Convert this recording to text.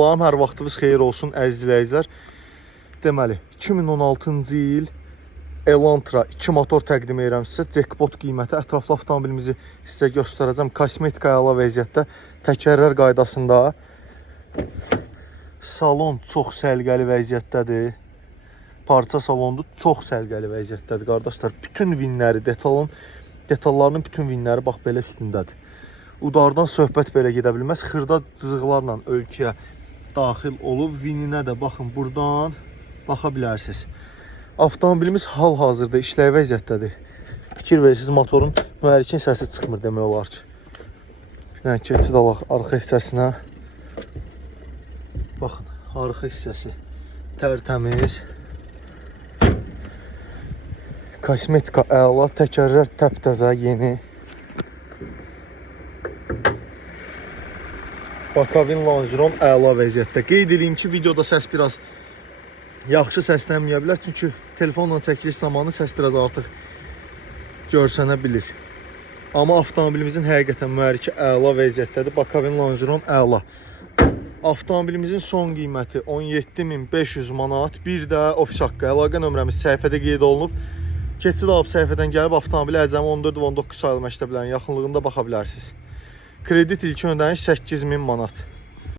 Allah'ım hər vaxtınız xeyir olsun əziz izləyicilər. Deməli 2016-cı il Elantra 2 motor təqdim edirəm sizə. Jackpot qiyməti, ətraflı avtomobilimizi sizə göstərəcəm. Kosmetika əla vəziyyətdə, təkərlər qaydasında. Salon çox səliqəli vəziyyətdədir. Parça salondu çox səliqəli vəziyyətdədir qardaşlar. Bütün vinləri, detallarının bütün vinləri bax belə üstündədir. Udardan söhbət belə gedə bilməz. Xırda cızıqlarla ölkəyə daxil olub. Vininə də baxın, buradan baxa bilərsiniz. Avtomobilimiz hal-hazırda işləyə vəziyyətdədir. Fikir verirsiniz, motorun mühərrikin səsi çıxmır demək olar ki. Bir dənə keçid alaq arxa hissəsinə. Baxın, arxa hissəsi tərtəmiz. Kosmetika əla, təkərlər təptəzə, yeni. Bakavin Longeron əla vəziyyətdə. Qeyd edeyim ki, videoda səs biraz yaxşı səslənməyə bilər. Çünki telefonla çəkiliş zamanı səs biraz artıq görsənə bilir. Amma avtomobilimizin həqiqətən mühərriki əla vəziyyətdədir. Bakavin Longeron əla. Avtomobilimizin son qiyməti 17.500 manat. Bir də ofis haqqı. Əlaqə nömrəmiz səhifədə qeyd olunub. Keçid alıb səhifədən gəlib avtomobili əcəmi 14-19 saylı məktəblərin yaxınlığında baxa bilərsiniz. Kredit ilk ödəniş 8000 manat.